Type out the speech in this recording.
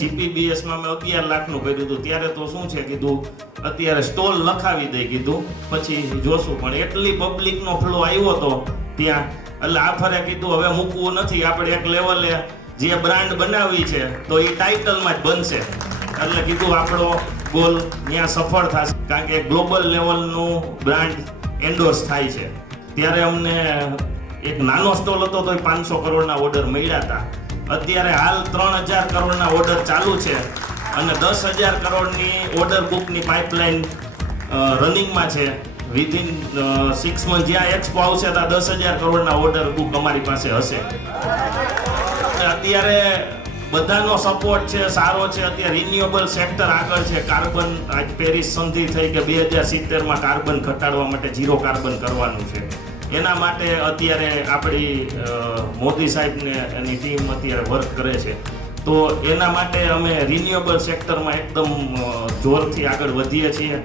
જીપીબીએસમાં મેં 11 લાખનું કર્યું હતું ત્યારે તો શું છે કીધું અત્યારે સ્ટોલ લખાવી દઈ કીધું પછી જોશું, પણ એટલી પબ્લિકનો ફ્લો આવ્યો હતો ત્યાં એટલે આ ફરે કીધું હવે મૂકવું નથી, આપણે એક લેવલે જે બ્રાન્ડ બનાવી છે તો એ ટાઇટલમાં જ બનશે એટલે કીધું આપણો ગોલ ત્યાં સફળ થશે, કારણ કે ગ્લોબલ લેવલનું બ્રાન્ડ એન્ડોર્સ થાય છે. ત્યારે અમને એક નાનો સ્ટોલ હતો તો 500 કરોડના ઓર્ડર મળ્યા હતા. અત્યારે હાલ 3000 કરોડના ઓર્ડર ચાલુ છે અને 10,000 કરોડની ઓર્ડર બુકની પાઇપલાઇન રનિંગમાં છે. વિધિન 6 મંથ જ્યાં એક્સપો આવશે ત્યાં 10,000 કરોડના ઓર્ડર બુક અમારી પાસે હશે. અત્યારે બધાનો સપોર્ટ છે, સારો છે. અત્યારે રિન્યુએબલ સેક્ટર આગળ છે. કાર્બન આજ પેરિસ સંધિ થઈ કે 2070માં કાર્બન ઘટાડવા માટે 0 કાર્બન કરવાનું છે. એના માટે અત્યારે આપણી મોદી સાહેબને એની ટીમ અત્યારે વર્ક કરે છે. તો એના માટે અમે રિન્યુએબલ સેક્ટરમાં એકદમ જોરથી આગળ વધીએ છીએ.